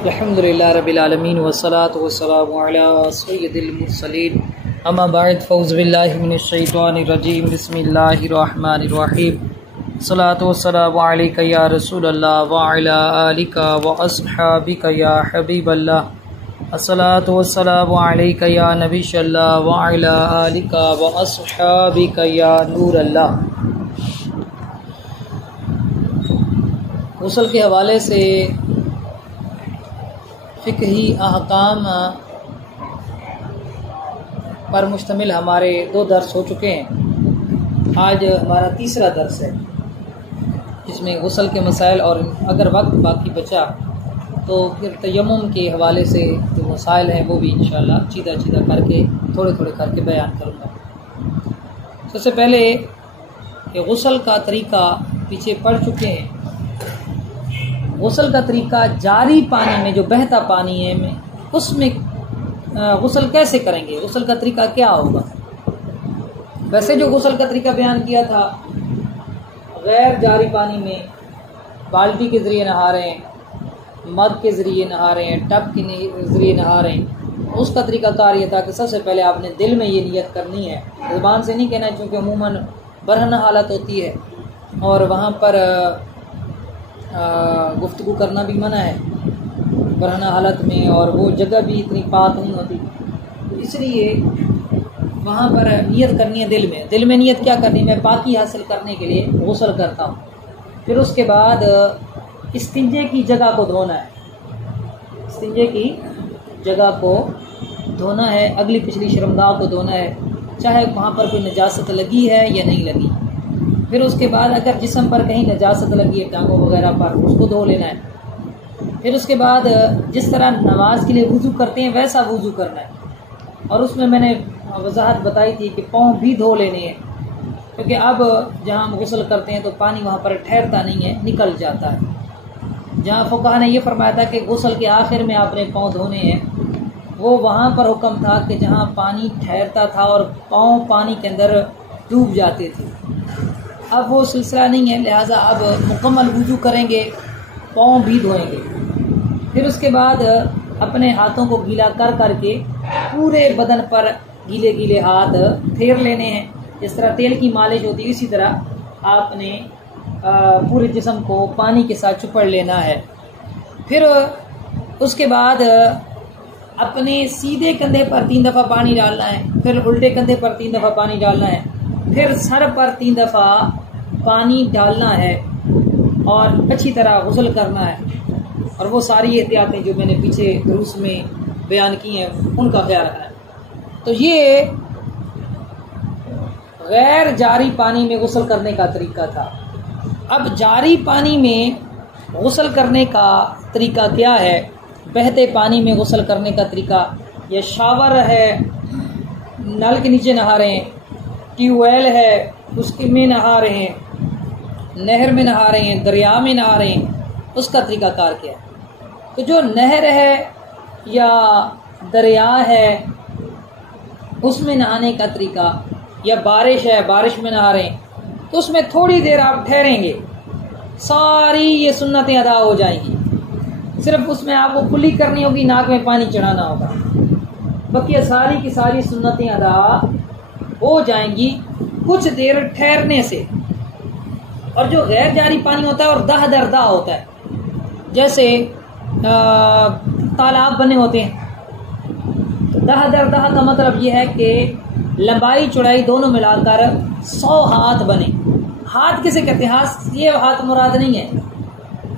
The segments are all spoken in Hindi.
अल्हम्दुलिल्लाह रब्बिल आलमीन वस्सलातु वस्सलामु अला सय्यिदिल मुरसलीन अम्मा बाद फ़ौज़ु बिल्लाहि मिनश शैतानिर रजीम बिस्मिल्लाहिर रहमानिर रहीम सलातु वस्सलामु अलैका या रसूलल्लाह व अला आलिका व अस्हाबिका या हबीबल्लाह अस्सलातु वस्सलामु अलैका या नबियल्लाह व अला आलिका व अस्हाबिका या नूरल्लाह। गुस्ल के हवाले से फ़िक़ही अहकाम पर मुश्तमिल हमारे 2 दर्स हो चुके हैं। आज हमारा तीसरा दर्स है जिसमें गुस्ल के मसाइल, और अगर वक्त बाकी बचा तो फिर तयम्मुम के हवाले से जो मसाइल हैं वो भी इंशाअल्लाह सीधा करके थोड़े करके बयान करूँगा। सबसे पहले कि गुस्ल का तरीक़ा पीछे पढ़ चुके हैं। गुस्ल का तरीक़ा जारी पानी में, जो बहता पानी है उसमें गुस्ल कैसे करेंगे, गुस्ल का तरीक़ा क्या होगा। वैसे जो गुस्ल का तरीक़ा बयान किया था, गैर जारी पानी में बाल्टी के ज़रिए नहा रहे हैं, मग के ज़रिए नहा रहे हैं, टब के ज़रिए नहा रहे हैं, उसका तरीक़ाकार ये था कि सबसे पहले आपने दिल में ये नियत करनी है, ज़ुबान से नहीं कहना है, क्योंकि अमूमन बरहना हालत होती है और वहाँ पर गुफ्तगू करना भी मना है बरहना हालत में, और वो जगह भी इतनी पाक नहीं होती, तो इसलिए वहाँ पर नियत करनी है दिल में नियत क्या करनी है, मैं पाकी हासिल करने के लिए गुस्ल करता हूँ। फिर उसके बाद इस्तिंजे की जगह को धोना है, इस्तिंजे की जगह को धोना है, अगली पिछली शर्मगाह को धोना है, चाहे वहाँ पर कोई नजासत लगी है या नहीं लगी। फिर उसके बाद अगर जिस्म पर कहीं नजासत लगी है, टांगों वगैरह पर, उसको धो लेना है। फिर उसके बाद जिस तरह नमाज के लिए वुज़ू करते हैं वैसा वुज़ू करना है, और उसमें मैंने वजाहत बताई थी कि पाँव भी धो लेने हैं, क्योंकि अब जहाँ हम गुस्ल करते हैं तो पानी वहाँ पर ठहरता नहीं है, निकल जाता है। जहाँ फुक़हा ने ये फरमाया था कि गुस्ल के आखिर में आपने पाँव धोने हैं, वो वहाँ पर हुक्म था कि जहाँ पानी ठहरता था और पाँव पानी के अंदर डूब जाते थे। अब वो सिलसिला नहीं है, लिहाजा अब मुकम्मल वुज़ू करेंगे, पाँव भी धोएंगे। फिर उसके बाद अपने हाथों को गीला करके पूरे बदन पर गीले हाथ फेर लेने हैं। जिस तरह तेल की मालिश होती है, इसी तरह आपने पूरे जिस्म को पानी के साथ चुपड़ लेना है। फिर उसके बाद अपने सीधे कंधे पर 3 दफ़ा पानी डालना है, फिर उल्टे कंधे पर 3 दफ़ा पानी डालना है, फिर सर पर 3 दफ़ा पानी डालना है और अच्छी तरह गुस्ल करना है। और वो सारी एहतियातें जो मैंने पीछे दुरूस में बयान की हैं उनका ख्याल रखना है। तो ये गैर जारी पानी में गुस्ल करने का तरीका था। अब जारी पानी में गुस्ल करने का तरीका क्या है, बहते पानी में गुस्ल करने का तरीका, या शावर है, नल के नीचे नहा रहे हैं, ट्यूबवेल है उसके में नहा रहे हैं, नहर में नहा रहे हैं, दरिया में नहा रहे हैं, उसका तरीकाकार क्या है। तो जो नहर है या दरिया है उसमें नहाने का तरीका, या बारिश है, बारिश में नहा रहे हैं, तो उसमें थोड़ी देर आप ठहरेंगे, सारी ये सुन्नतें अदा हो जाएंगी। सिर्फ उसमें आपको कुल्ली करनी होगी, नाक में पानी चढ़ाना होगा, बाकी सारी की सारी सुन्नतें अदा हो जाएंगी कुछ देर ठहरने से। और जो गैर जारी पानी होता है और दाह दर दाह होता है, जैसे तालाब बने होते हैं, तो दाह दर दाह का मतलब ये है कि लंबाई चौड़ाई दोनों मिलाकर 100 हाथ बने। हाथ किसे कहते हैं, हाथ ये हाथ मुराद नहीं है,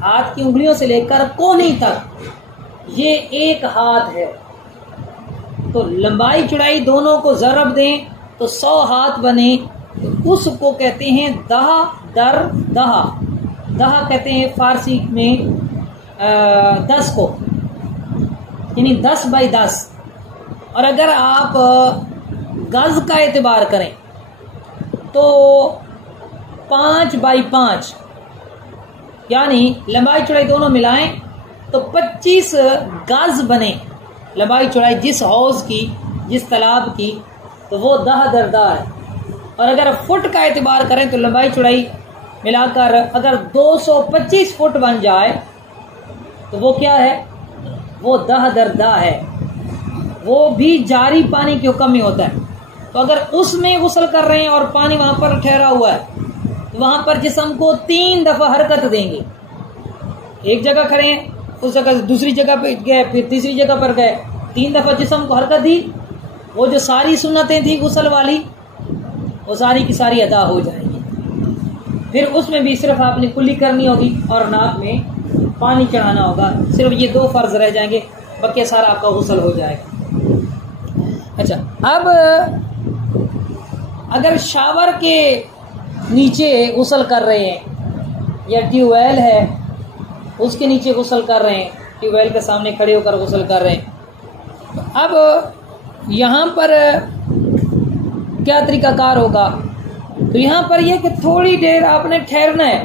हाथ की उंगलियों से लेकर कोहनी तक ये एक हाथ है। तो लंबाई चौड़ाई दोनों को ज़रब दें तो 100 हाथ बने, तो उसको कहते हैं दाह दर दाह। दाह कहते हैं फारसी में 10 को, यानी 10 बाई 10। और अगर आप गज का एतबार करें तो 5 बाई 5, यानी लंबाई चौड़ाई दोनों मिलाएं तो 25 गज बने लंबाई चौड़ाई जिस हौज की, जिस तालाब की, तो वो दाह दर दाह है। और अगर फुट का एतबार करें तो लंबाई चौड़ाई मिलाकर अगर 225 फुट बन जाए तो वो क्या है, वो दह दरदा है, वो भी जारी पानी के हुक्म में होता है। तो अगर उसमें गुस्ल कर रहे हैं और पानी वहां पर ठहरा हुआ है, तो वहां पर जिस्म को 3 दफा हरकत देंगे। एक जगह खड़े हैं, उस जगह से दूसरी जगह पे गए, फिर तीसरी जगह पर गए, 3 दफा जिस्म को हरकत दी। वो जो सारी सुन्नतें थी गुस्ल वाली, वो सारी की सारी अदा हो जाएंगी। फिर उसमें भी सिर्फ आपने कुल्ली करनी होगी और नाक में पानी चढ़ाना होगा। सिर्फ ये 2 फर्ज रह जाएंगे, बाकी सारा आपका गुस्ल हो जाएगा। अच्छा, अब अगर शावर के नीचे गुस्ल कर रहे हैं या ट्यूबवेल है उसके नीचे गुस्ल कर रहे हैं, ट्यूबवेल के सामने खड़े होकर गुस्ल कर रहे हैं, तो अब यहाँ पर क्या तरीकाकार होगा? तो यहाँ पर यह कि थोड़ी देर आपने ठहरना है,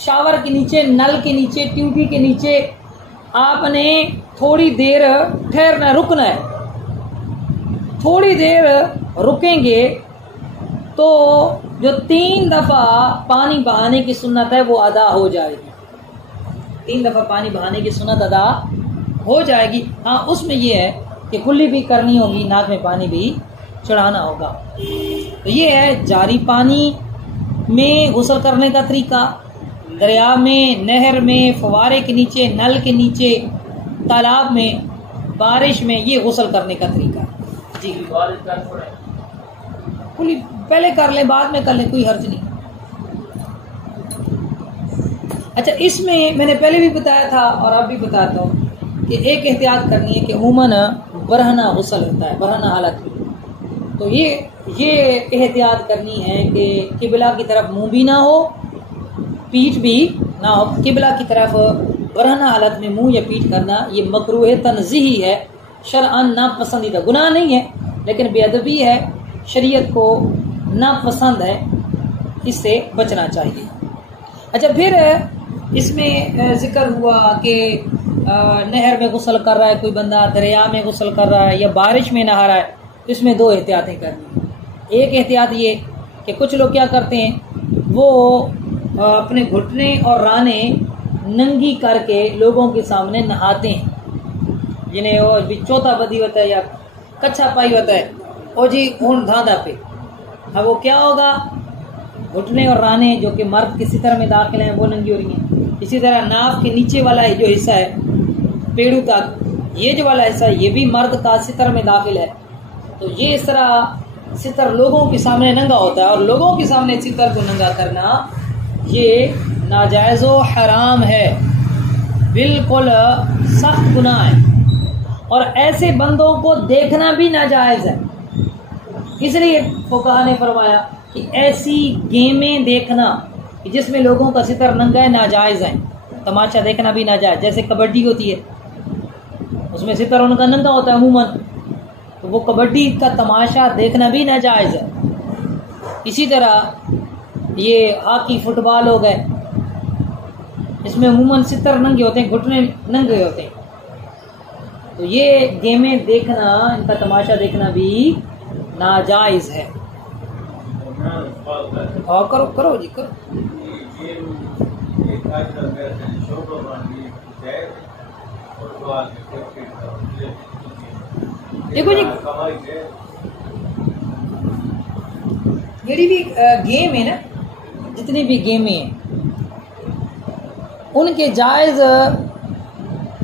शावर के नीचे, नल के नीचे, ट्यूबी के नीचे आपने थोड़ी देर ठहरना है, रुकना है। थोड़ी देर रुकेंगे तो जो 3 दफा पानी बहाने की सुन्नत है वो अदा हो जाएगी। 3 दफा पानी बहाने की सुन्नत अदा हो जाएगी। हाँ, उसमें ये है कि कुल्ली भी करनी होगी, नाक में पानी भी चढ़ाना होगा। तो ये है जारी पानी में गुस्ल करने का तरीका। दरिया में, नहर में, फवारे के नीचे, नल के नीचे, तालाब में, बारिश में, ये गुस्ल करने का तरीका। जी, कुल्ली पहले कर ले, बाद में कर ले, कोई हर्ज नहीं। अच्छा, इसमें मैंने पहले भी बताया था और अब भी बताता हूँ कि एक एहतियात करनी है कि उमूमन बरहना गुस्ल होता है, बरहना हालत में। तो ये एहतियात करनी है कि किबला की तरफ मुंह भी ना हो, पीठ भी ना हो। किबला की तरफ बरहना हालत में मुंह या पीठ करना ये मकरूह तनज़ीही है, शरअन नापसंदीदा। गुनाह नहीं है लेकिन बेअदबी है, शरीयत को नापसंद है, इससे बचना चाहिए। अच्छा, फिर इसमें जिक्र हुआ कि नहर में गुस्ल कर रहा है कोई बंदा, दरिया में गुस्ल कर रहा है या बारिश में नहा रहा है, तो इसमें 2 एहतियातें करनी है। एक एहतियात ये कि कुछ लोग क्या करते हैं, वो अपने घुटने और राने नंगी करके लोगों के सामने नहाते हैं, जिन्हें वो भी चौथा बदी होता है या कच्चा पाई होता है, और जी ऊन धांधा पे। अब वो क्या होगा, घुटने और राने जो कि मर्द के सितर में दाखिल हैं वो नंगी हो रही हैं। इसी तरह नाफ के नीचे वाला जो हिस्सा है पेड़ू का, ये जो वाला हिस्सा ये भी मर्द का सितर में दाखिल है। तो ये इस तरह सितर लोगों के सामने नंगा होता है, और लोगों के सामने सितर को नंगा करना ये नाजायज़ व हराम है, बिल्कुल सख्त गुनाह है। और ऐसे बंदों को देखना भी नाजायज़ है। इसलिए फुक़हा ने फरमाया कि ऐसी गेमें देखना जिसमें लोगों का सितर नंगा है नाजायज़ है। तमाशा देखना भी नाजायज़, जैसे कबड्डी होती है उसमें सितर उनका नंगा होता है अमूमन, तो वो कबड्डी का तमाशा देखना भी नाजायज़ है। इसी तरह ये हॉकी, फुटबॉल हो गए, इसमें अमूमन सितर नंगे होते हैं, घुटने नंगे होते हैं। तो ये गेमें देखना, इनका तमाशा देखना भी नाजायज है। और करो करो जी करो। देखो जी, ਜਿਹੜੀ भी गेम है ना, जितनी भी गेमें हैं उनके जायज़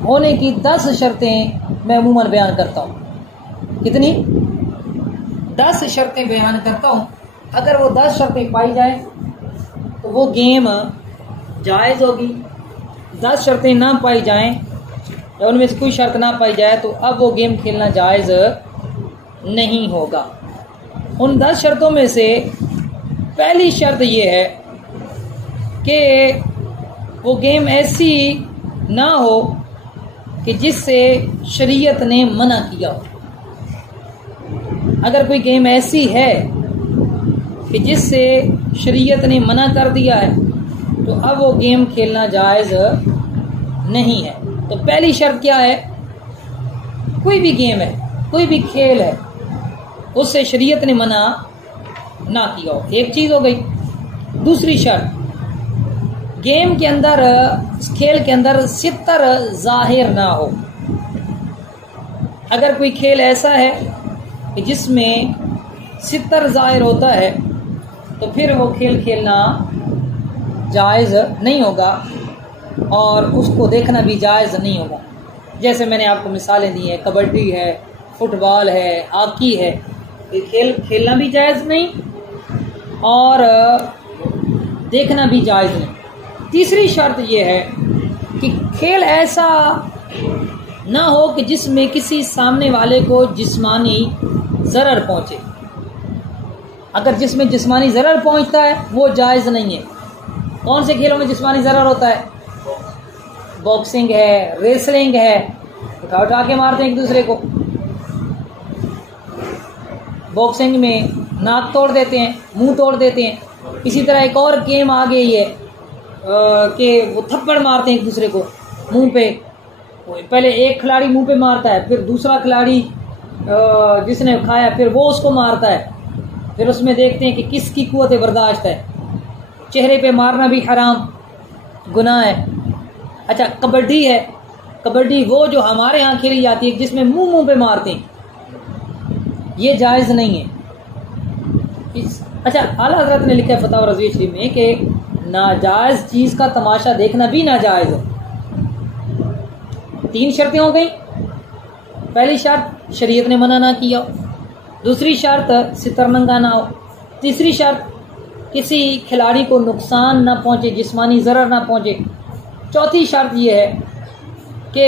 होने की 10 शर्तें मैं अमूमन बयान करता हूँ। कितनी? 10 शर्तें बयान करता हूँ। अगर वो 10 शर्तें पाई जाए तो वो गेम जायज़ होगी। 10 शर्तें ना पाई जाएं या उनमें से कोई शर्त ना पाई जाए तो अब वो गेम खेलना जायज़ नहीं होगा। उन 10 शर्तों में से पहली शर्त ये है कि वो गेम ऐसी ना हो कि जिससे शरीयत ने मना किया हो। अगर कोई गेम ऐसी है कि जिससे शरीयत ने मना कर दिया है तो अब वो गेम खेलना जायज़ नहीं है। तो पहली शर्त क्या है? कोई भी गेम है, कोई भी खेल है, उससे शरीयत ने मना ना किया हो। एक चीज़ हो गई। दूसरी शर्त, गेम के अंदर, खेल के अंदर सितर जाहिर ना हो। अगर कोई खेल ऐसा है कि जिसमें सितर ज़ाहिर होता है तो फिर वो खेल खेलना जायज़ नहीं होगा और उसको देखना भी जायज़ नहीं होगा। जैसे मैंने आपको मिसालें दी हैं, कबड्डी है, फुटबॉल है, हॉकी है, ये खेल खेलना भी जायज़ नहीं और देखना भी जायज़ नहीं। तीसरी शर्त ये है कि खेल ऐसा ना हो कि जिसमें किसी सामने वाले को जिस्मानी ज़रर पहुँचे। अगर जिसमें जिस्मानी ज़रर पहुँचता है वो जायज़ नहीं है। कौन से खेलों में जिस्मानी ज़रर होता है? बॉक्सिंग है, रेसलिंग है, उठा उठा के मारते हैं एक दूसरे को। बॉक्सिंग में नाक तोड़ देते हैं, मुंह तोड़ देते हैं। इसी तरह एक और गेम आ गई है कि वो थप्पड़ मारते हैं एक दूसरे को मुंह पे। पहले एक खिलाड़ी मुंह पे मारता है, फिर दूसरा खिलाड़ी जिसने खाया फिर वो उसको मारता है। फिर उसमें देखते हैं कि किसकी कुव्वत बर्दाश्त है। चेहरे पे मारना भी हराम गुनाह है। अच्छा, कबड्डी है, कबड्डी वो जो हमारे यहाँ खेली जाती है जिसमें मुंह पे मारते हैं, ये जायज़ नहीं है। अच्छा, आला हज़रत ने लिखा है फतवा रज़वी शरीफ में कि नाजायज़ चीज़ का तमाशा देखना भी नाजायज़ है। 3 शर्तें हो गई। पहली शर्त शरीयत ने मना ना किया, दूसरी शर्त सितरनंगा ना हो, तीसरी शर्त किसी खिलाड़ी को नुकसान ना पहुंचे, जिस्मानी ज़रर ना पहुंचे, चौथी शर्त ये है कि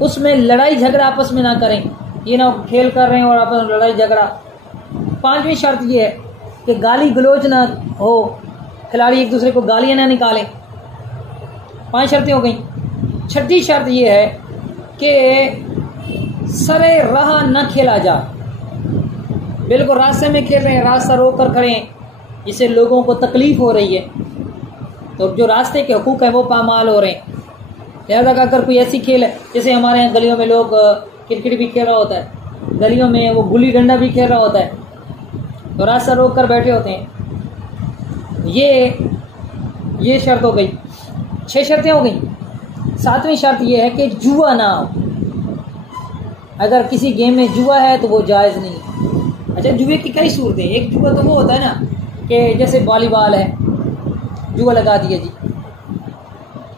उसमें लड़ाई झगड़ा आपस में ना करें, ये ना खेल कर रहे हैं और आपस में लड़ाई झगड़ा। पांचवी शर्त ये है कि गाली गलोच ना हो, खिलाड़ी एक दूसरे को गालियां ना निकालें। 5 शर्तें हो गई। छठी शर्त ये है कि सरे राह न खेला जा। बिल्कुल रास्ते में खेल रहे हैं, रास्ता रोक कर खड़े हैं, जिससे लोगों को तकलीफ हो रही है, तो जो रास्ते के हुकूक हैं वो पामाल हो रहे हैं। लिहाजा अगर कोई ऐसी खेल है, जैसे हमारे यहाँ गलियों में लोग क्रिकेट भी खेल रहा होता है, गलियों में वो गुल्ली डंडा भी खेल रहा होता है, तो रास्ता रोक कर बैठे होते हैं। ये शर्त हो गई। 6 शर्तें हो गई। 7वीं शर्त ये है कि जुआ ना हो। अगर किसी गेम में जुआ है तो वो जायज़ नहीं है। अच्छा, जुए की कई सूरतें। एक जुआ तो वो होता है ना कि जैसे वॉलीबॉल है, जुआ लगा दिया जी,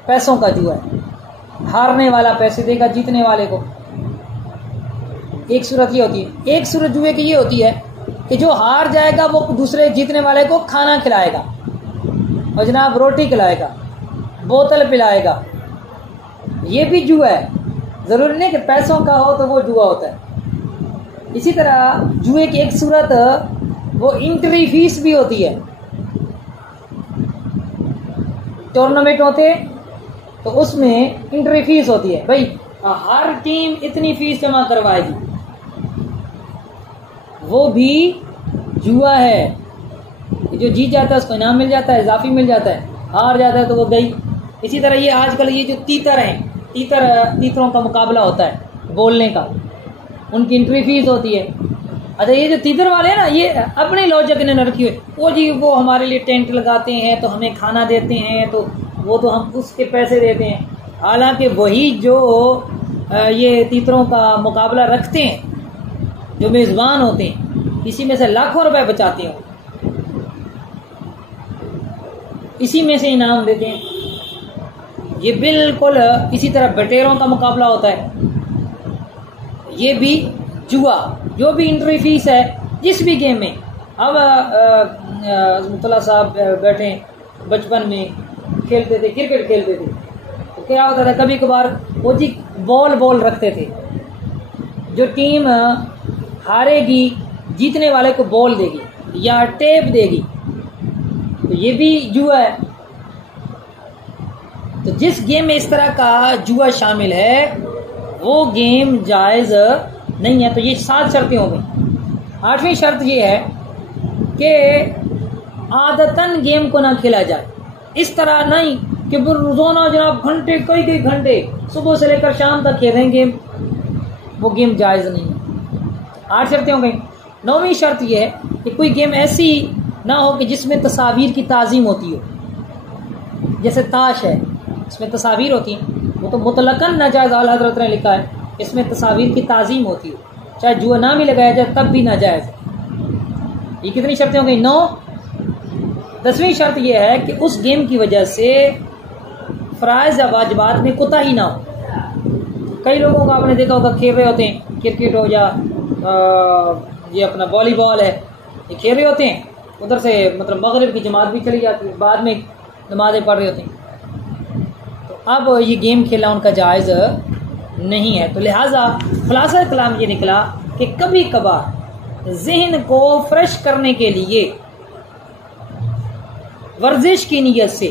पैसों का जुआ है, हारने वाला पैसे देगा जीतने वाले को। एक सूरत ये होती है। एक सूरत जुए की ये होती है कि जो हार जाएगा वो दूसरे जीतने वाले को खाना खिलाएगा और जनाब रोटी खिलाएगा, बोतल पिलाएगा। ये भी जुआ है। ज़रूरी नहीं कि पैसों का हो तो वो जुआ होता है। इसी तरह जुए की एक सूरत वो एंट्री फीस भी होती है। टूर्नामेंट होते तो उसमें एंट्री फीस होती है, भाई हर टीम इतनी फीस जमा करवाएगी, वो भी जुआ है। जो जीत जाता है उसको इनाम मिल जाता है, इजाफी मिल जाता है, हार जाता है तो वो गई। इसी तरह ये आजकल ये जो तीतर हैं, तीतरों का मुकाबला होता है बोलने का, उनकी एंट्री फीस होती है। अच्छा, ये जो तीतर वाले हैं ना, ये अपने लॉजिक ने रखी हुई, वो जी वो हमारे लिए टेंट लगाते हैं तो हमें खाना देते हैं, तो वो तो हम उसके पैसे देते हैं। हालांकि वही जो ये तीतरों का मुकाबला रखते हैं, जो मेज़बान होते हैं, इसी में से लाखों रुपए बचाते हैं, इसी में से इनाम देते हैं। ये बिल्कुल इसी तरह बटेरों का मुकाबला होता है। ये भी जुआ, जो भी एंट्री फीस है जिस भी गेम में। अब मुतला साहब बैठे बचपन में खेलते थे, क्रिकेट खेलते थे, तो क्या होता था कभी कभार वो जी बॉल रखते थे। जो टीम हारेगी जीतने वाले को बॉल देगी या टेप देगी, तो ये भी जुआ है। तो जिस गेम में इस तरह का जुआ शामिल है वो गेम जायज़ नहीं है। तो ये 7 शर्तें हो गई। 8वीं शर्त ये है कि आदतन गेम को ना खेला जाए। इस तरह नहीं कि रोजाना जनाब घंटे कई घंटे सुबह से लेकर शाम तक खेल रहे हैं गेम, वो गेम जायज़ नहीं है। 8 शर्तें हो गई। 9वीं शर्त ये है कि कोई गेम ऐसी ना हो कि जिसमें तस्वीर की ताज़ीम होती हो। जैसे ताश है, इसमें तस्वीर होती हैं, वो तो मुतलकन नाजायज़ आला हज़रत ने लिखा है, इसमें तस्वीर की ताज़ीम होती है, चाहे जुआ ना भी लगाया जाए तब भी नाजायज़। ये कितनी शर्तें हो गई? 9। 10वीं शर्त यह है कि उस गेम की वजह से फ़राइज़ या वाजिबात में कोताही ना हो। कई लोगों को आपने देखा होगा खेल रहे होते हैं, क्रिकेट हो या ये अपना वॉलीबॉल है, ये खेल रहे होते हैं, उधर से मतलब मगरिब की जमात भी चली जाती है, बाद में नमाज़ें पढ़ रहे होते हैं, तो अब ये गेम खेलना उनका जायज़ नहीं है। तो लिहाजा खुलासा कलाम ये निकला कि कभी कभार ज़हन को फ्रेश करने के लिए वर्जिश की नीयत से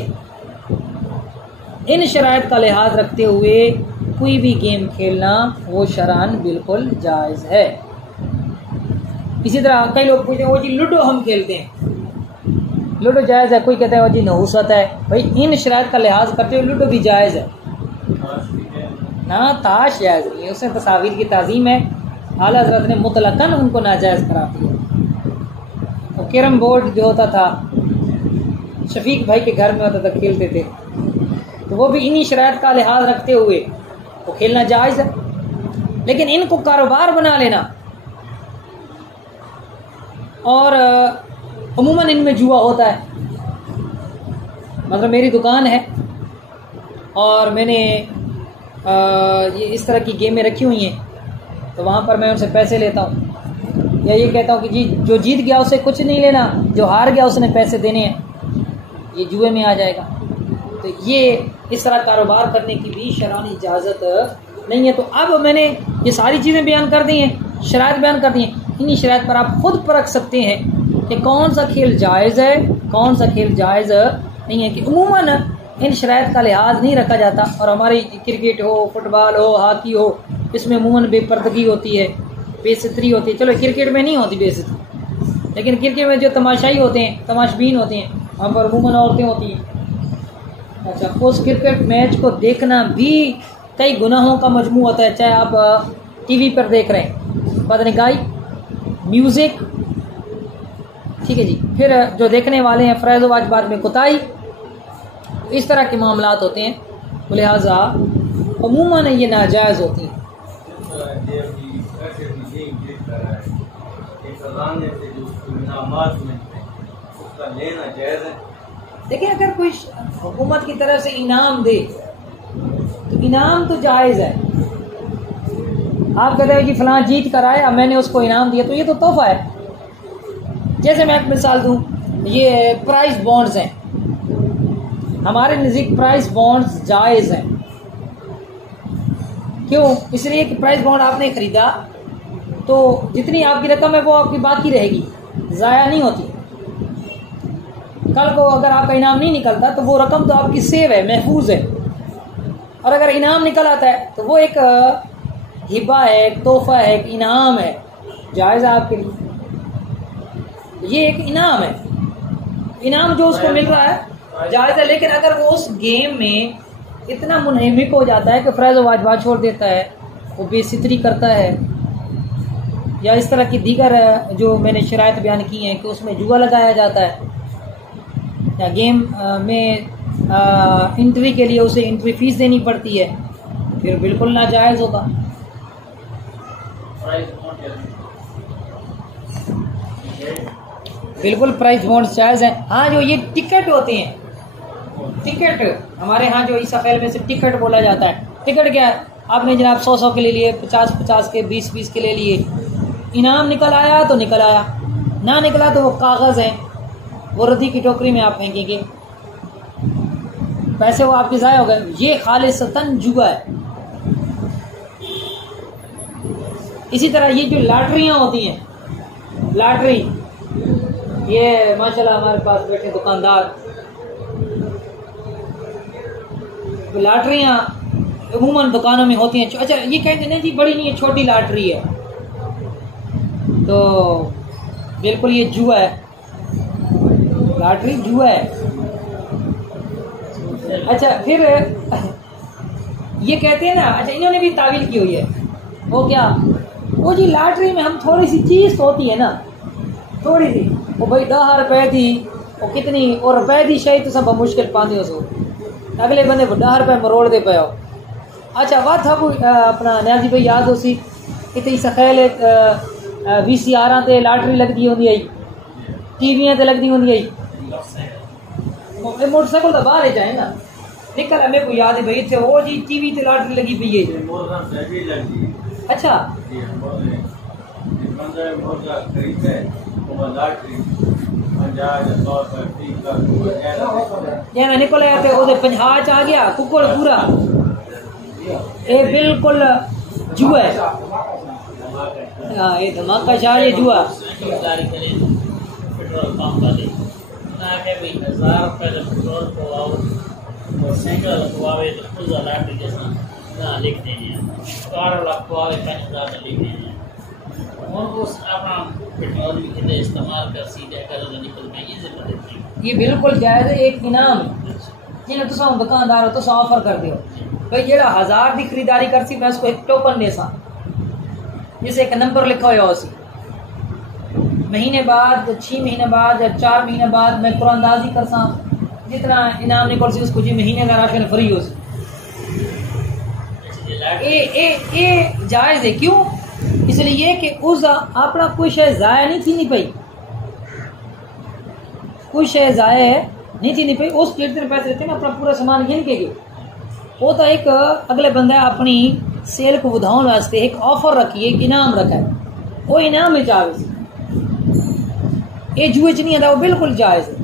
इन शराइत का लिहाज रखते हुए कोई भी गेम खेलना वो शरान बिल्कुल जायज़ है। इसी तरह कई लोग पूछते हैं वो जी लूडो हम खेलते हैं, लूडो जायज़ है, कोई कहता है वो जी नहुसत है। भाई इन शराइत का लिहाज करते हुए लूडो भी जायज़ है ना, ताश जायज़ नहीं है, उसमें तस्वीर की ताज़ीम है, आला हज़रत ने मुतलकन उनको नाजायज़ करार दिया। और कैरम बोर्ड जो होता था शफीक भाई के घर में होता था, खेलते थे, तो वो भी इन्हीं शराइत का लिहाज रखते हुए वो खेलना जायज़ है। लेकिन इनको कारोबार बना लेना और अमूमन इनमें जुआ होता है। मतलब मेरी दुकान है और मैंने ये इस तरह की गेमें रखी हुई हैं, तो वहाँ पर मैं उनसे पैसे लेता हूँ या ये कहता हूँ कि जी जो जीत गया उसे कुछ नहीं लेना, जो हार गया उसने पैसे देने हैं, ये जुए में आ जाएगा। तो ये इस तरह कारोबार करने की भी शरअन इजाज़त नहीं है। तो अब मैंने ये सारी चीज़ें बयान कर दी हैं, शराइत बयान कर दी हैं, इन्हीं शराइत पर आप खुद परख सकते हैं कि कौन सा खेल जायज़ है, कौन सा खेल जायज़ नहीं है। कि उमूमन इन शराइत का लिहाज नहीं रखा जाता, और हमारी क्रिकेट हो, फुटबॉल हो, हॉकी हो, इसमें अमूमन बेपर्दगी होती है, बेसतरी होती है। चलो क्रिकेट में नहीं होती बेसतरी, लेकिन क्रिकेट में जो तमाशाई होते हैं, तमाशबीन होते हैं, वहाँ पर अमूमन औरतें होती हैं। अच्छा, उस क्रिकेट मैच को देखना भी कई गुनाहों का मजमू होता है, चाहे आप टीवी पर देख रहे हैं, बदनिगाही, म्यूज़िक, ठीक है जी, फिर जो देखने वाले हैं फ़राइज़ व वाजिबात में कोताही, इस तरह के मामलात होते हैं, लिहाजा अमूमन ये नाजायज़ होती हैं। देखिए अगर कोई हुकूमत की तरफ से इनाम दे तो इनाम तो जायज़ है। आप कहते हो कि फलां जीत कर आया, मैंने उसको इनाम दिया, तो ये तो तोहफा है। जैसे मैं एक मिसाल दूं, ये प्राइस बॉन्ड्स हैं, हमारे नज़दीक प्राइस बॉन्ड्स जायज़ हैं। क्यों? इसलिए कि प्राइस बॉन्ड आपने ख़रीदा तो जितनी आपकी रकम है वो आपकी बाकी रहेगी, ज़ाया नहीं होती। कल को अगर आपका इनाम नहीं निकलता तो वो रकम तो आपकी सेव है, महफूज है, और अगर इनाम निकल आता है तो वो एक हिबा है, एक तोहफा है, एक इनाम है, जायज़ है आपके लिए। ये एक इनाम है, इनाम जो उसको मिल रहा है जायज़ है। लेकिन अगर वो उस गेम में इतना मुनहमिक हो जाता है कि फ़राइज़ व वाजिबात छोड़ देता है, वो बेसितरी करता है, या इस तरह की दीगर जो मैंने शराइत बयान की हैं कि उसमें जुआ लगाया जाता है, या गेम में एंट्री के लिए उसे एंट्री फीस देनी पड़ती है, फिर बिल्कुल नाजायज़ होगा। बिल्कुल प्राइस बॉन्ड जायज़ है। हाँ, जो ये टिकट होते हैं, टिकट हमारे यहाँ जो ईसा फैल में से टिकट बोला जाता है, टिकट क्या है? आपने जनाब 100 के ले लिए, 50 के, 20 के ले लिए, इनाम निकल आया तो निकल आया, ना निकला तो वो कागज़ है, वो रद्दी की टोकरी में आप फेंकेंगे, पैसे वो आपके ज़ाया हो गए। ये खालिसतन जुआ है। इसी तरह ये जो लॉटरियाँ होती हैं, लॉटरी, ये माशाल्लाह हमारे पास बैठे दुकानदार, लॉटरियाँ अमूमन दुकानों में होती हैं। अच्छा, ये कहते नहीं जी बड़ी नहीं है, छोटी लॉटरी है, तो बिल्कुल ये जुआ है, लॉटरी जुआ है। अच्छा, फिर ये कहते हैं ना, अच्छा इन्होंने भी तावील की हुई है, वो क्या, वो जी लॉटरी में हम थोड़ी सी चीज़ होती है ना, थोड़ी सी, वो भाई 10 रुपए थी, वो कितनी, और रुपए दी शायद तो सब मुश्किल पाते हो, सो अगले बंदे को 10 रुपए मरोड़ दे पाओ, अच्छा वह था कोई अपना न्याजी भाई याद हो सी इतनी सखैल VCR ते लॉटरी लगती होंगी आई टीवी ते लगती होंगी आई मोटरसाइकिल तो बाहर जाए ना निकल हमें को याद है भाई थे वो जी टीवी ते लॉटरी लगी पई है। अच्छा या निकल आया थे ओदे 50 आ गया कुकुड़ पूरा ये बिल्कुल जुआ है। हाँ ये धमाका शाह ये जुआ पेट्रोल पंप वाले ना के भाई 1000 रुपए पेट्रोल को आओ और साइकिल लगवावे तो खुद लॉटरी जैसा ना लिख देने कार लगवावे 5000 लिख देने और उस अपना पेट्रोल भी कितने इस्तेमाल कर सीधे कर निकल गए ये बिल्कुल जायज़ है। एक इनाम जिन्हें तुम दुकानदार हो तो ऑफर कर दियो भाई जेड़ा 1000 की खरीदारी कर सी मैं उसको एक टोकन दे सा जिसे एक नंबर लिखा हुआ उसी महीने बाद 6 महीने बाद या 4 महीने बाद मैं कुरानदाजी कर सा जितना इनाम निकल सी उसको जी महीने का राशन फ्री हो सी ए जायज़ है। क्यों इसलिए कि उस अपना कोई शय ज़ाया नहीं थी नहीं पई कोई शय ज़ाया नहीं थी नहीं पई उस प्लेट में पैसे रहते ना अपना पूरा सामान गिन के गयो वो तो एक अगले बंदा अपनी सेल को बढ़ाने वास्ते एक ऑफर रखी एक इनाम रखा है वो इनाम में जायज़ ये जुए च नहीं आता वो बिल्कुल जायज़ है।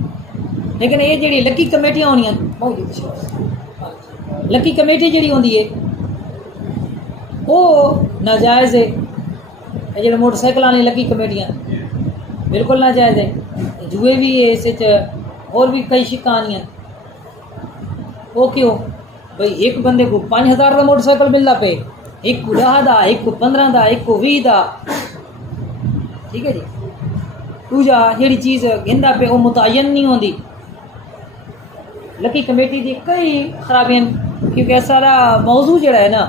लेकिन ये जी लकी कमेटियां होनी लकी कमेटी जी होंगी है वो नाजायज़ है। जो मोटरसाइकिल वाली लकी कमेटियां बिल्कुल नाजायज़ है। जुए भी है इस और भी कई शिक्का आनियां वो क्यों भाई एक बंदे को 5000 का मोटरसाइकिल मिलता पे एक को 10 दा एक को 15 दा एक को 20 दा ठीक है जी दूजा जी चीज़ गिंदा पे वो मुतयन नहीं होती लकी कमेटी की कई खराबियां क्योंकि सारा मौजू जड़ा है ना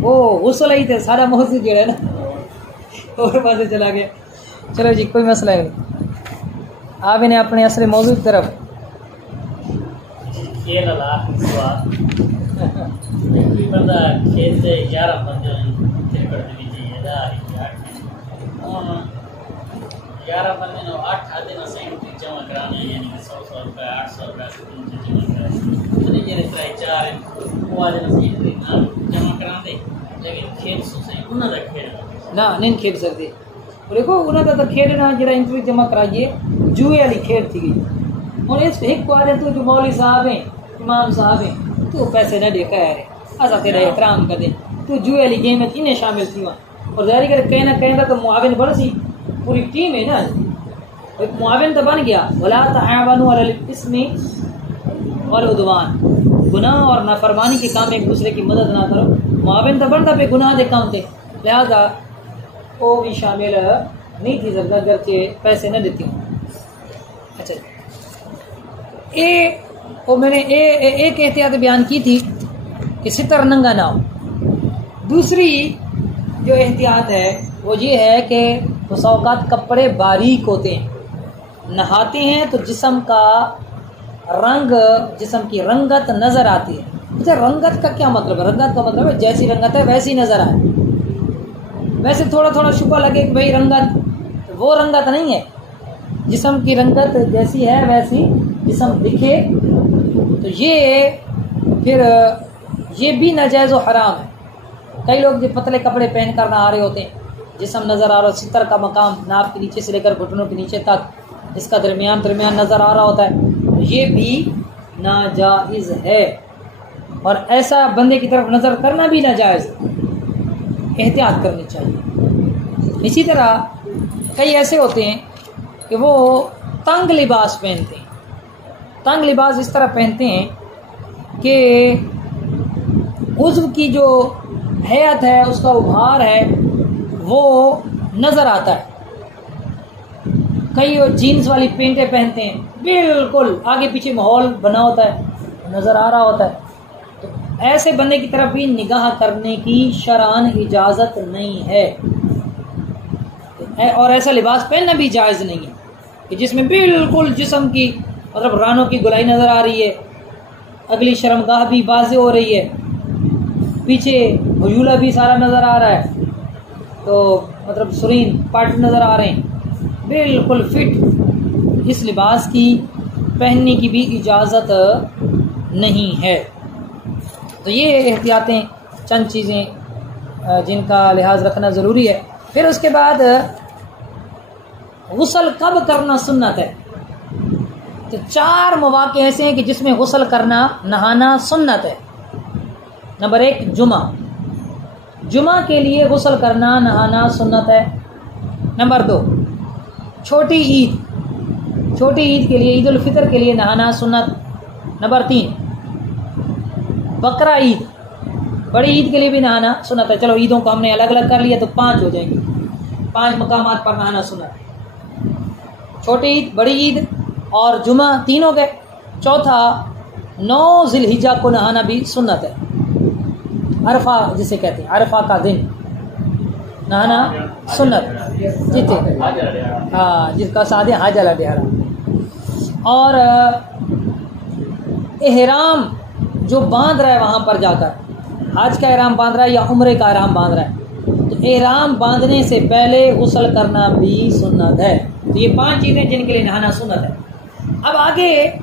वो उसल ही थे सारा मौजू जड़ा है ना और पासे चला गया। चलो जी कोई मसला नहीं आप इन्हें अपने असली मौजू की तरफ खेल बंदा खेल से 11 बंदे क्रिकेट भी चाहिए 11 बंदे ने 8 आधे ना सेंट्री जमा कराना है यानी 100 रुपए 800 रुपए जमा कराना तो ये रहता है 4 वो आधे ना सेंट्री ना जमा कराते लेकिन खेल से उन्हें दा खेल ना नहीं खेल सकते देखो उन्हें तो खेलना जरा एंट्री जमा कराइए जुए वाली खेल थी गई और इस एक बार तो जो मौलवी साहब हैं इमाम साहब हैं तो पैसे न दे कर ऐसा तेरा एहतराम कर दे तू जुए वाली गेम में इन्हें शामिल थी वहाँ और जारी कर कहना तो मुआविन बन सी पूरी टीम है ना एक मुआविन तो बन गया वला तआवनु अलल इस्मी वल उद्वान गुनाह और नाफरमानी के काम एक दूसरे की मदद ना करो मुआविन तो बनता पे गुनाह दे काम थे लिहाजा वो भी शामिल नहीं थी सकता घर के पैसे न देती हूँ। अच्छा वो मैंने एक एहतियात बयान की थी कि सितर नंगा ना हो। दूसरी जो एहतियात है वो ये है कि औक़ात कपड़े बारीक होते हैं नहाते हैं तो जिस्म का रंग जिस्म की रंगत नज़र आती है। अच्छा रंगत का क्या मतलब है? रंगत का मतलब है जैसी रंगत है वैसी नज़र आए। वैसे थोड़ा थोड़ा शुबा लगे कि भाई रंगत वो रंगत नहीं है जिस्म की रंगत जैसी है वैसी जिस्म दिखे तो ये फिर ये भी नाजायज़ और हराम है। कई लोग जो पतले कपड़े पहन कर आ रहे होते हैं जिस्म नज़र आ रहा है सितर का मकाम नाप के नीचे से लेकर घुटनों के नीचे तक इसका दरमियान नज़र आ रहा होता है ये भी नाजायज़ है और ऐसा बंदे की तरफ नज़र करना भी नाजायज़ है। एहतियात करनी चाहिए। इसी तरह कई ऐसे होते हैं कि वो तंग लिबास पहनते हैं। तंग लिबास इस तरह पहनते हैं कि उज़्व की जो हैयत है उसका उभार है वो नज़र आता है। कई जीन्स वाली पेंटें पहनते हैं बिल्कुल आगे पीछे माहौल बना होता है नज़र आ रहा होता है तो ऐसे बंदे की तरफ भी निगाह करने की शरअन इजाज़त नहीं है और ऐसा लिबास पहनना भी जायज़ नहीं है कि जिसमें बिल्कुल जिस्म की मतलब रानों की गुलाई नज़र आ रही है अगली शर्मगाह भी वाज़ेह हो रही है पीछे हुजूला भी सारा नज़र आ रहा है, तो मतलब सुरीन पार्ट नज़र आ रहे हैं, बिल्कुल फिट इस लिबास की पहनने की भी इजाज़त नहीं है। तो ये एहतियातें चंद चीज़ें जिनका लिहाज रखना ज़रूरी है। फिर उसके बाद गुस्ल कब करना सुन्नत है, तो 4 मौक़े ऐसे हैं कि जिसमें गुस्ल करना, नहाना सुन्नत है। नंबर 1 जुमा के लिए गुस्ल करना नहाना सुन्नत है। नंबर 2 छोटी ईद के लिए, ईद उल फितर के लिए नहाना सुन्नत। नंबर 3 बकरा ईद, बड़ी ईद के लिए भी नहाना सुन्नत है। चलो ईदों को हमने अलग अलग कर लिया तो 5 हो जाएंगे, 5 मकामात पर नहाना सुन्नत। छोटी ईद, बड़ी ईद और जुमा 3 हो गए। चौथा 9 ज़िलहिज्जा को नहाना भी सुन्नत है। अरफा जिसे कहते हैं, अरफा का दिन नहाना सुन्नत, जिते हाँ जिसका सादे हाजला डेहरा। और एहराम जो बांध रहा है वहाँ पर जाकर, हज का एहराम बांध रहा है या उम्रे का एहराम बांध रहा है, तो एहराम बांधने से पहले गुस्ल करना भी सुन्नत है। तो ये 5 चीज़ें जिनके लिए नहाना सुन्नत है। अब आगे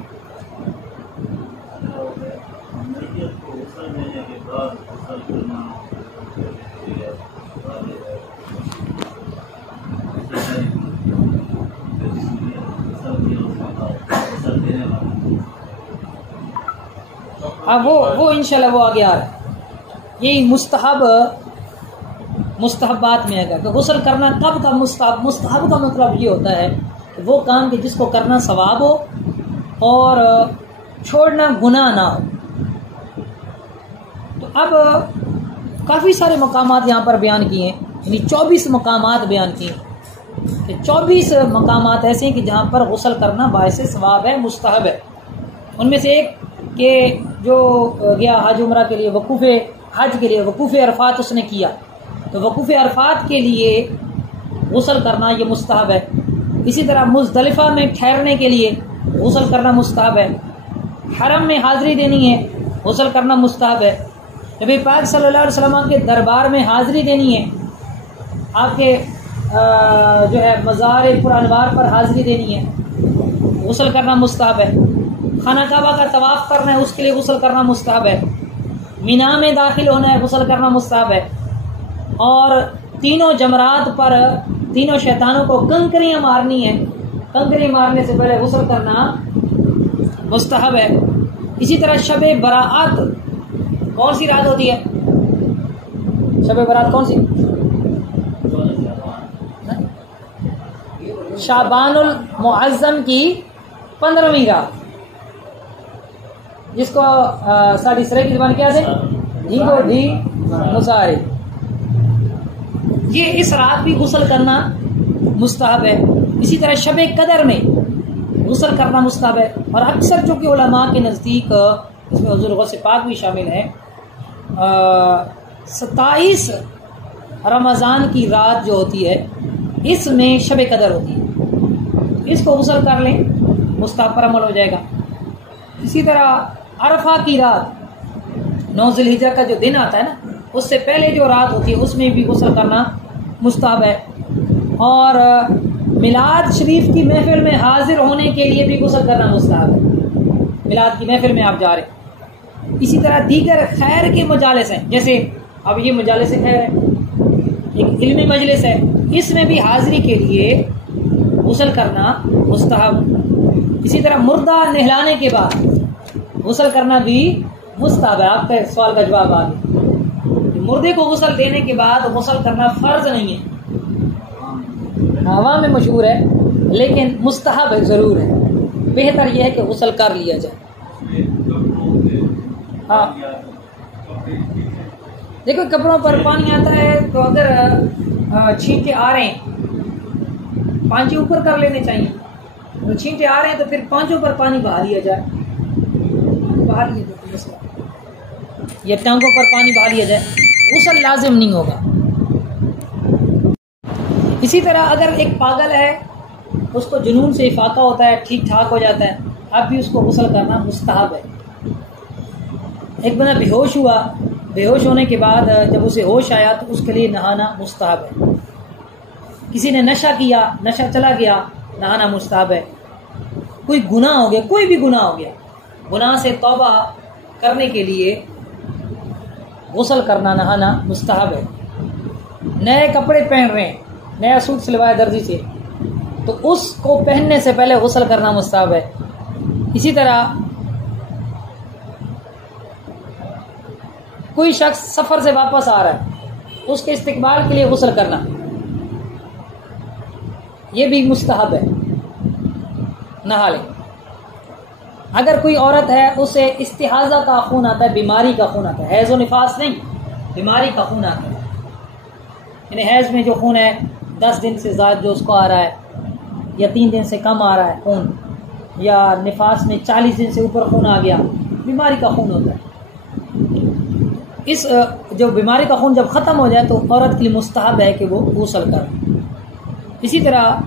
अब वो इंशाल्लाह वो आगे आ रहा है। यही मुस्तहबात में आएगा कि गुस्ल करना कब का मुस्तहब का मतलब ये होता है कि वो काम कि जिसको करना सवाब हो और छोड़ना गुनाह ना हो। तो अब काफ़ी सारे मकामात यहाँ पर बयान किए हैं, यानी 24 मकामात बयान किए हैं कि 24 मकामात ऐसे हैं कि जहाँ पर गुस्ल करना बायसे सवाब है, मुस्तहब है। उनमें से एक कि जो गया हज उम्रा के लिए वकूफ़े हज के लिए वकूफ़े अरफात उसने किया, तो वकूफ़े अरफात के लिए गुस्ल करना ये मुस्तहब है। इसी तरह मुज़दलिफ़ा में ठहरने के लिए गुस्ल करना मुस्तहब है। हरम में हाज़िरी देनी है, गुस्ल करना मुस्तहब है। नबी पाक सल्लल्लाहु अलैहि वसल्लम के दरबार में हाज़िरी देनी है, आपके जो है मज़ार पुरानवार पर हाज़िरी देनी है, गुस्ल करना मुस्तहब है। खाना काबा का तवाफ़ करना है, उसके लिए गुस्ल करना मुस्तहब है। मीना में दाखिल होना है, गुस्ल करना मुस्तहब है। और तीनों जमरात पर तीनों शैतानों को कंकरियां मारनी है, कंकरी मारने से पहले गुस्ल करना मुस्तहब है। इसी तरह शब बरात, कौन सी रात होती है शब बरात? कौन सी? शाबानुल मुअज़्ज़म की 15वीं रात, जिसको साड़ी सरे की ज़बान क्या है, ढींगो ढी मुसारे। ये इस रात भी गुस्ल करना मुस्तहब है। इसी तरह शब कदर में गुस्ल करना मुस्तहब है। और अक्सर जो कि उलमा के नज़दीक इसमें हुज़ूर गौसे पाक भी शामिल है, 27 रमज़ान की रात जो होती है इसमें शब कदर होती है, इसको गुस्ल कर लें, मुस्तहब पर अमल हो जाएगा। इसी तरह अरफा की रात, 9 ज़िलहिज्जा का जो दिन आता है ना, उससे पहले जो रात होती है उसमें भी गुस्ल करना मुस्तहब है। और मिलाद शरीफ की महफिल में हाजिर होने के लिए भी गुस्ल करना मुस्तहब है। मिलाद की महफिल में आप जा रहे हैं। इसी तरह दीगर खैर के मजालिस हैं, जैसे अब ये मजालिस खैर है, एक इल्मी मजलिस है, इसमें भी हाजिरी के लिए गुस्ल करना मुस्तहब। इसी तरह मुर्दा नहलाने के बाद गुस्ल करना भी मुस्तहब है। आपके सवाल का जवाब आ गया। मुर्दे को गुस्ल देने के बाद गुस्ल करना फर्ज नहीं है, हवा में मशहूर है, लेकिन मुस्तहब ज़रूर है। बेहतर यह है कि गुस्ल कर लिया जाए। हाँ, देखो कपड़ों पर पानी आता है तो अगर छींटे आ रहे हैं, पांचे ऊपर कर लेने चाहिए। तो छींटे आ रहे हैं तो फिर पांचों पर पानी बहा लिया जाए, बहा लिया जाए, या टांगों पर पानी बहा लिया जाए, गुस्ल लाजिम नहीं होगा। इसी तरह अगर एक पागल है, उसको जुनून से इफाका होता है, ठीक ठाक हो जाता है, अब भी उसको गुस्ल करना मुस्तहब है। एक बंदा बेहोश हुआ बेहोश होने के बाद जब उसे होश आया तो उसके लिए नहाना मुस्तहब है। किसी ने नशा किया, नशा चला गया, नहाना मुस्तहब है। कोई गुनाह हो गया, कोई भी गुनाह हो गया, गुनाह से तौबा करने के लिए गुस्ल करना, नहाना मुस्तहब है। नए कपड़े पहन रहे हैं, नया सूट सिलवाया दर्जी से, तो उसको पहनने से पहले गुस्ल करना मुस्तहब है। इसी तरह कोई शख्स सफर से वापस आ रहा है, उसके इस्तिकबाल के लिए गुस्ल करना ये भी मुस्तहब है, नहा ले। अगर कोई औरत है उसे इस्तिहाजा का खून आता है, बीमारी का खून आता है, हैज़ व निफास नहीं, बीमारी का खून आता है। यानी हैज़ में जो खून है 10 दिन से ज़्यादा जो उसको आ रहा है, या 3 दिन से कम आ रहा है खून, या निफास में 40 दिन से ऊपर खून आ गया, बीमारी का खून होता है। इस जो बीमारी का खून जब ख़त्म हो जाए तो औरत के लिए मुस्तहब है कि वो गुस्ल करे। इसी तरह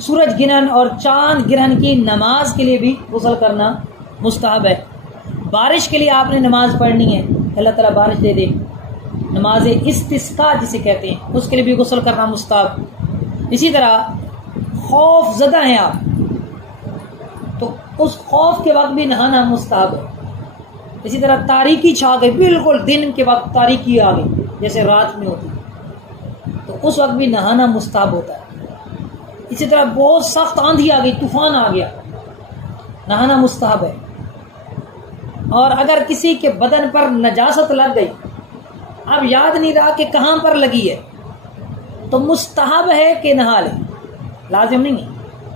सूरज गिरहन और चांद गिरहन की नमाज के लिए भी गुस्ल करना मुस्तहब है। बारिश के लिए आपने नमाज पढ़नी है, अल्लाह ताला बारिश दे दे, नमाज इस्तिस्का जिसे कहते हैं, उसके लिए भी गुस्ल करना मुस्तहब। इसी तरह खौफ ज़दा हैं आप, तो उस खौफ के वक्त भी नहाना मुस्तहब है। इसी तरह तारीकी छा गई, बिल्कुल दिन के वक्त तारीकी आ गई जैसे रात में होती, तो उस वक्त भी नहाना मुस्तहब होता है। इसी तरह बहुत सख्त आंधी आ गई, तूफान आ गया, नहाना मुस्तहब है। और अगर किसी के बदन पर नजासत लग गई, अब याद नहीं रहा कि कहाँ पर लगी है, तो मुस्तहब है कि नहा ले, लाजिम नहीं है,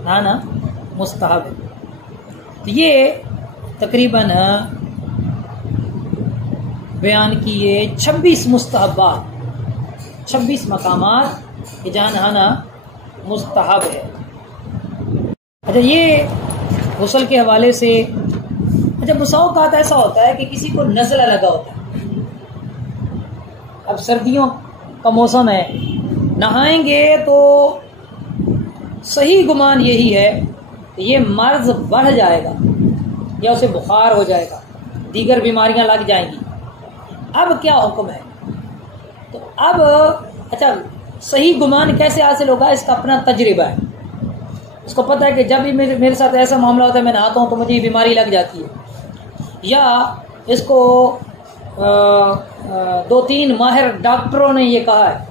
नहाना मुस्तहब है। तो ये तकरीबन बयान किए 26 मुस्तहबात, 26 मकामात कि जहाँ नहाना मुस्तहब है। अच्छा, ये गुस्ल के हवाले से, अच्छा मुसावकात ऐसा होता है कि किसी को नज़ला लगा होता है, अब सर्दियों का मौसम है, नहाएंगे तो सही गुमान यही है कि ये मर्ज बढ़ जाएगा या उसे बुखार हो जाएगा, दीगर बीमारियां लग जाएंगी। अब क्या हुक्म है? तो अब अच्छा, सही गुमान कैसे हासिल होगा? इसका अपना तजर्बा है। उसको पता है कि जब भी मेरे साथ ऐसा मामला होता है, मैं नहाता हूँ तो मुझे ये बीमारी लग जाती है, या इसको 2-3 माहिर डॉक्टरों ने ये कहा है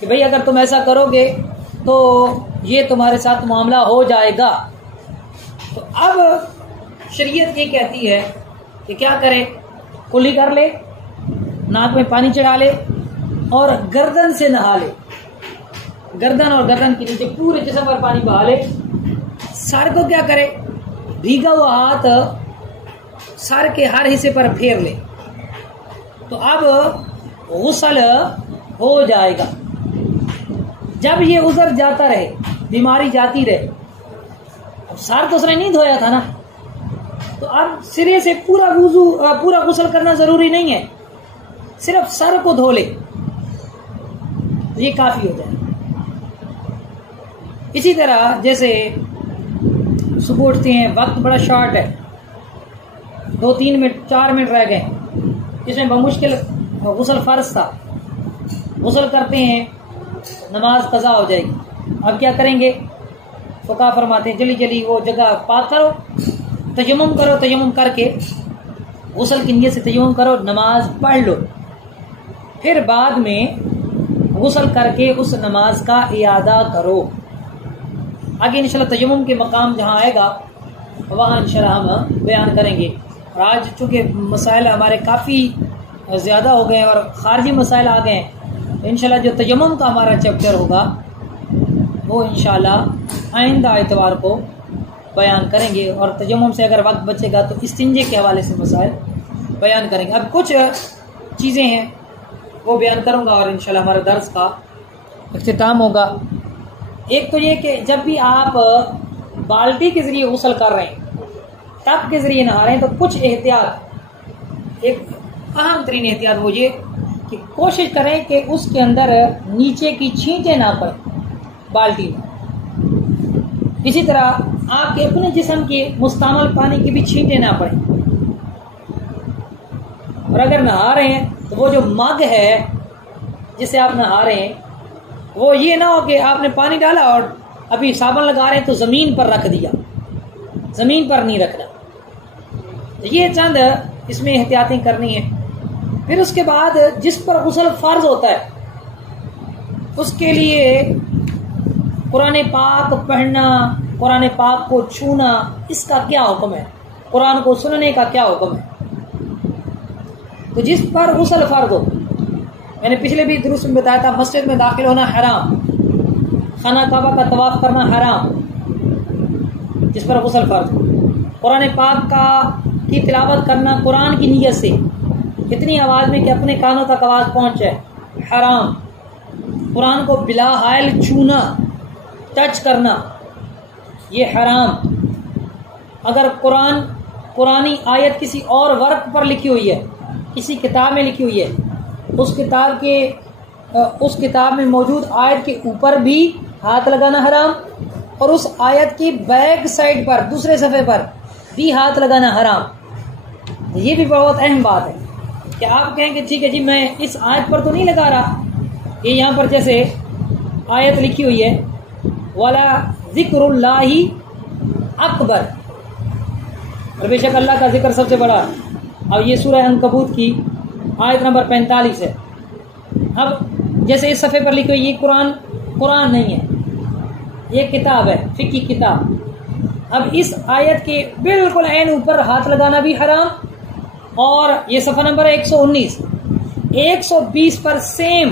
कि भाई अगर तुम ऐसा करोगे तो ये तुम्हारे साथ मामला हो जाएगा। तो अब शरीयत ये कहती है कि क्या करे? कुली कर ले, नाक में पानी चढ़ा ले और गर्दन से नहा ले, गर्दन और गर्दन के नीचे पूरे जिस्म पर पानी बहा ले। सर को क्या करे? भीगा हुआ हाथ सर के हर हिस्से पर फेर ले, तो अब गुस्ल हो जाएगा। जब ये उजर जाता रहे, बीमारी जाती रहे, अब सर तो उसने नहीं धोया था ना, तो अब सिरे से पूरा गुस्ल करना जरूरी नहीं है, सिर्फ सर को धो ले, ये काफी हो जाए। इसी तरह जैसे सुबह उठते हैं, वक्त बड़ा शॉर्ट है, 2-3 मिनट 4 मिनट रह गए, इसमें बमुश्किल गुस्ल फर्ज था, गुस्ल करते हैं, नमाज कज़ा हो जाएगी। अब क्या करेंगे? फुक़हा फरमाते हैं जल्दी जल्दी वो जगह पाक करो, तयम्मुम करो, तयम्मुम करके गुस्ल की नियत से तयम्मुम करो, नमाज पढ़ लो, फिर बाद में गुस्ल करके उस नमाज का इयादा करो। आगे इंशाल्लाह तयम्मुम के मकाम जहाँ आएगा वहाँ इंशाल्लाह हम बयान करेंगे। और आज चूँकि मसाइल हमारे काफ़ी ज़्यादा हो गए हैं और ख़ारजी मसाइल आ गए हैं, तो इंशाल्लाह जो तयम्मुम का हमारा चैप्टर होगा वो इंशाल्लाह आइंदा इतवार को बयान करेंगे। और तयम्मुम से अगर वक्त बचेगा तो इस्तिंजे के हवाले से मसाइल बयान करेंगे। अब कुछ चीज़ें हैं वो बयान करूँगा और इंशाल्लाह हमारे दर्स का इख्तिताम होगा। एक तो ये कि जब भी आप बाल्टी के ज़रिए गुस्ल कर रहे हैं, टब के ज़रिए नहा रहे हैं, तो कुछ एहतियात, एक अहम तरीन एहतियात वो ये कि कोशिश करें कि उसके अंदर नीचे की छींटें ना पड़े बाल्टी में। इसी तरह आपके अपने जिस्म के मुस्तमल पानी की भी छींटें ना पड़े। और अगर नहा रहे हैं तो वो जो मग है जिससे आप नहा रहे हैं, वो ये ना हो कि आपने पानी डाला और अभी साबुन लगा रहे हैं तो ज़मीन पर रख दिया, ज़मीन पर नहीं रखना। तो ये चंद इसमें एहतियातें करनी है। फिर उसके बाद जिस पर गुस्ल फ़र्ज होता है उसके लिए कुरान पाक पढ़ना, कुरान पाक को छूना, इसका क्या हुक्म है, कुरान को सुनने का क्या हुक्म है। तो जिस पर गुस्ल फ़र्ज हो, मैंने पिछले भी दुरुस्त में बताया था, मस्जिद में दाखिल होना हराम, खाना काबा का तवाफ करना हराम, जिस पर गुस्ल फ़र्ज हो। कुरान पाक का की तिलावत करना कुरान की नीयत से इतनी आवाज़ में कि अपने कानों तक आवाज़ पहुँचे, हराम। कुरान को बिला हायल छूना, टच करना, ये हराम। अगर कुरानी आयत किसी और वर्क पर लिखी हुई है, किसी किताब में लिखी हुई है, उस किताब में मौजूद आयत के ऊपर भी हाथ लगाना हराम, और उस आयत की बैक साइड पर दूसरे सफ़े पर भी हाथ लगाना हराम। ये भी बहुत अहम बात है कि आप कहें कि ठीक है जी मैं इस आयत पर तो नहीं लगा रहा, ये यहाँ पर जैसे आयत लिखी हुई है वाला ज़िक्रुल्लाहि अकबर, और बेशक अल्लाह का जिक्र सबसे बड़ा। अब ये सूरह अनकबूत की आयत नंबर 45 है। अब जैसे इस सफ़े पर लिखी हुई, ये कुरान नहीं है, ये किताब है, फ़िक़ी किताब। अब इस आयत के बिल्कुल ऐन ऊपर हाथ लगाना भी हराम, और ये सफ़ा नंबर 119, 120 पर सेम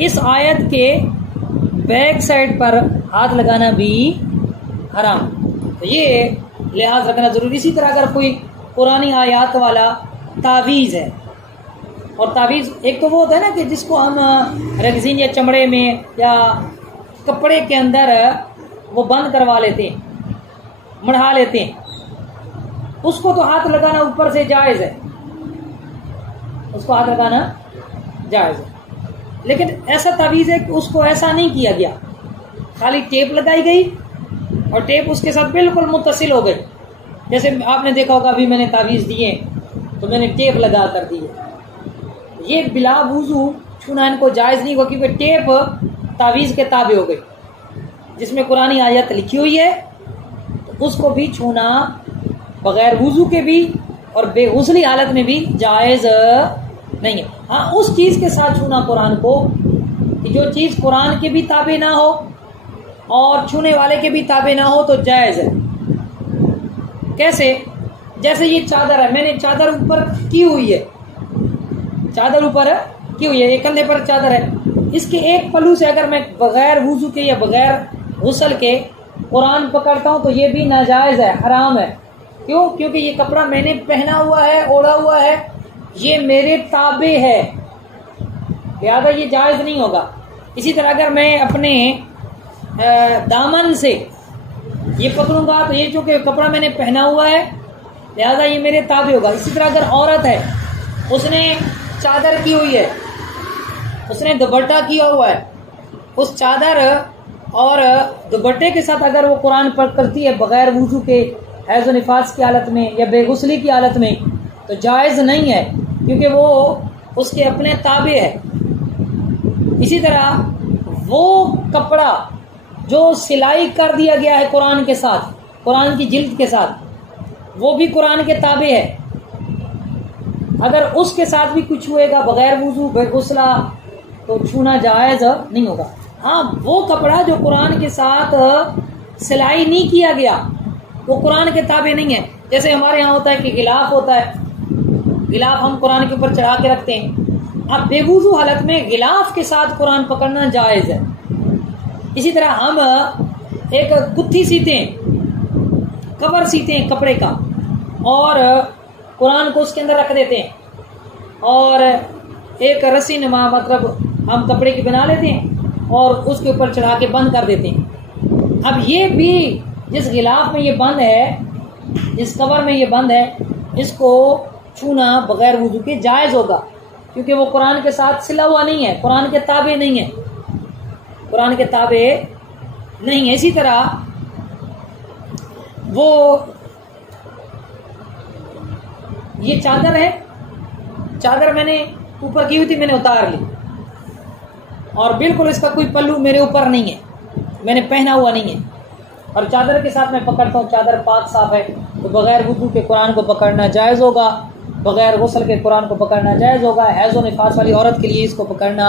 इस आयत के बैक साइड पर हाथ लगाना भी हराम। तो ये लिहाज रखना जरूरी। इसी तरह अगर कोई पुरानी आयत वाला तावीज़ है, और तावीज़ एक तो वो होता है ना कि जिसको हम रेगजीन या चमड़े में या कपड़े के अंदर वो बंद करवा लेते हैं, मढ़ा लेते हैं, उसको तो हाथ लगाना ऊपर से जायज़ है, उसको हाथ लगाना जायज़ है। लेकिन ऐसा तावीज़ है कि उसको ऐसा नहीं किया गया, खाली टेप लगाई गई और टेप उसके साथ बिल्कुल मुत्तसिल हो गई। जैसे आपने देखा होगा, अभी मैंने तावीज़ दिए तो मैंने टेप लगा कर दी है, ये बिला वुज़ू छूना इनको जायज़ नहीं होगा, क्योंकि टेप तावीज़ के ताबे हो गई। जिसमें कुरानी आयत लिखी हुई है तो उसको भी छूना बगैर वुज़ू के भी और बेगुसली हालत में भी जायज़ नहीं है। हाँ, उस चीज़ के साथ छूना कुरान को कि जो चीज़ कुरान के भी ताबे ना हो और छूने वाले के भी ताबे ना हो तो जायज़ है। कैसे? जैसे ये चादर है, मैंने चादर ऊपर की हुई है, चादर ऊपर की हुई है, एक कंधे पर चादर है, इसके एक पल्लू से अगर मैं बगैर वुज़ू के या बगैर गुस्ल के कुरान पकड़ता हूँ तो ये भी नाजायज़ है, हराम है। क्यों? क्योंकि ये कपड़ा मैंने पहना हुआ है, ओढ़ा हुआ है, ये मेरे ताबे है, लिहाजा ये जायज़ नहीं होगा। इसी तरह अगर मैं अपने दामन से ये पकड़ूंगा तो ये चूँकि कपड़ा मैंने पहना हुआ है लिहाजा ये मेरे ताबे होगा। इसी तरह अगर औरत है, उसने चादर की हुई है, उसने दुपट्टा किया हुआ है, उस चादर और दुपट्टे के साथ अगर वो कुरान पढ़ करती है बगैर वुज़ू के, हैज़ व निफास की हालत में या बेगुसली की हालत में, तो जायज़ नहीं है, क्योंकि वो उसके अपने ताबे है। इसी तरह वो कपड़ा जो सिलाई कर दिया गया है कुरान के साथ, कुरान की जिल्द के साथ, वो भी कुरान के ताबे है। अगर उसके साथ भी कुछ हुएगा बगैर वुज़ू बेगुसला तो छूना जायज़ नहीं होगा। हाँ, वो कपड़ा जो कुरान के साथ सिलाई नहीं किया गया वो कुरान के ताबे नहीं है। जैसे हमारे यहाँ होता है कि गिलाफ होता है, गिलाफ हम कुरान के ऊपर चढ़ा के रखते हैं। अब बेवुज़ू हालत में गिलाफ के साथ कुरान पकड़ना जायज़ है। इसी तरह हम एक गुत्थी सीते हैं, कवर सीते हैं कपड़े का, और कुरान को उसके अंदर रख देते हैं और एक रस्सी नुमा मतलब हम कपड़े की बना लेते हैं और उसके ऊपर चढ़ा के बंद कर देते हैं। अब ये भी जिस गिलाफ में ये बंद है, जिस कवर में ये बंद है, इसको छूना बगैर वुज़ू के जायज़ होगा, क्योंकि वो कुरान के साथ सिला हुआ नहीं है, कुरान के ताबे नहीं है, कुरान के ताबे नहीं है। इसी तरह वो ये चादर है, चादर मैंने ऊपर की हुई थी, मैंने उतार ली और बिल्कुल इसका कोई पल्लू मेरे ऊपर नहीं है, मैंने पहना हुआ नहीं है, और चादर के साथ मैं पकड़ता हूँ, चादर पाक साफ है, तो बगैर वुजू के कुरान को पकड़ना जायज़ होगा, बगैर गुस्ल के कुरान को पकड़ना जायज़ होगा। हैज़ व निफास वाली औरत के लिए इसको पकड़ना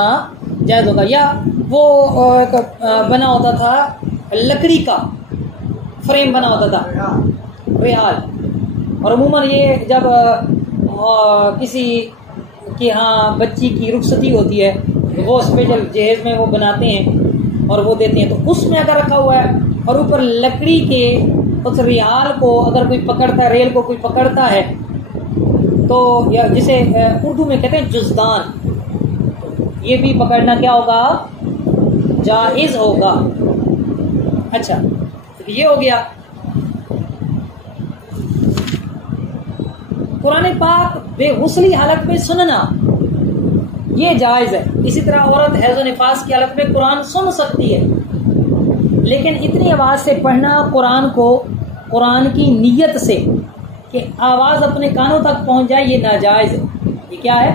जायज़ होगा। या वो एक बना होता था लकड़ी का फ्रेम बना होता था, रेहाल, और अमूमन ये जब किसी के यहाँ बच्ची की रुखसती होती है तो वो स्पेशल जहेज में वो बनाते हैं और वो देते हैं, तो उसमें अगर रखा हुआ है और ऊपर लकड़ी के उस रिहाल को अगर कोई पकड़ता है, रेल को कोई पकड़ता है, तो या जिसे उर्दू में कहते हैं जुज़दान, ये भी पकड़ना क्या होगा, जायज़ होगा। अच्छा, तो ये हो गया कुरान पाक बेगुस्ली हालत में सुनना, ये जायज़ है। इसी तरह औरत हैज़ व निफास की हालत में कुरान सुन सकती है, लेकिन इतनी आवाज़ से पढ़ना कुरान को, कुरान की नीयत से कि आवाज़ अपने कानों तक पहुंच जाए, ये नाजायज़ है। ये क्या है?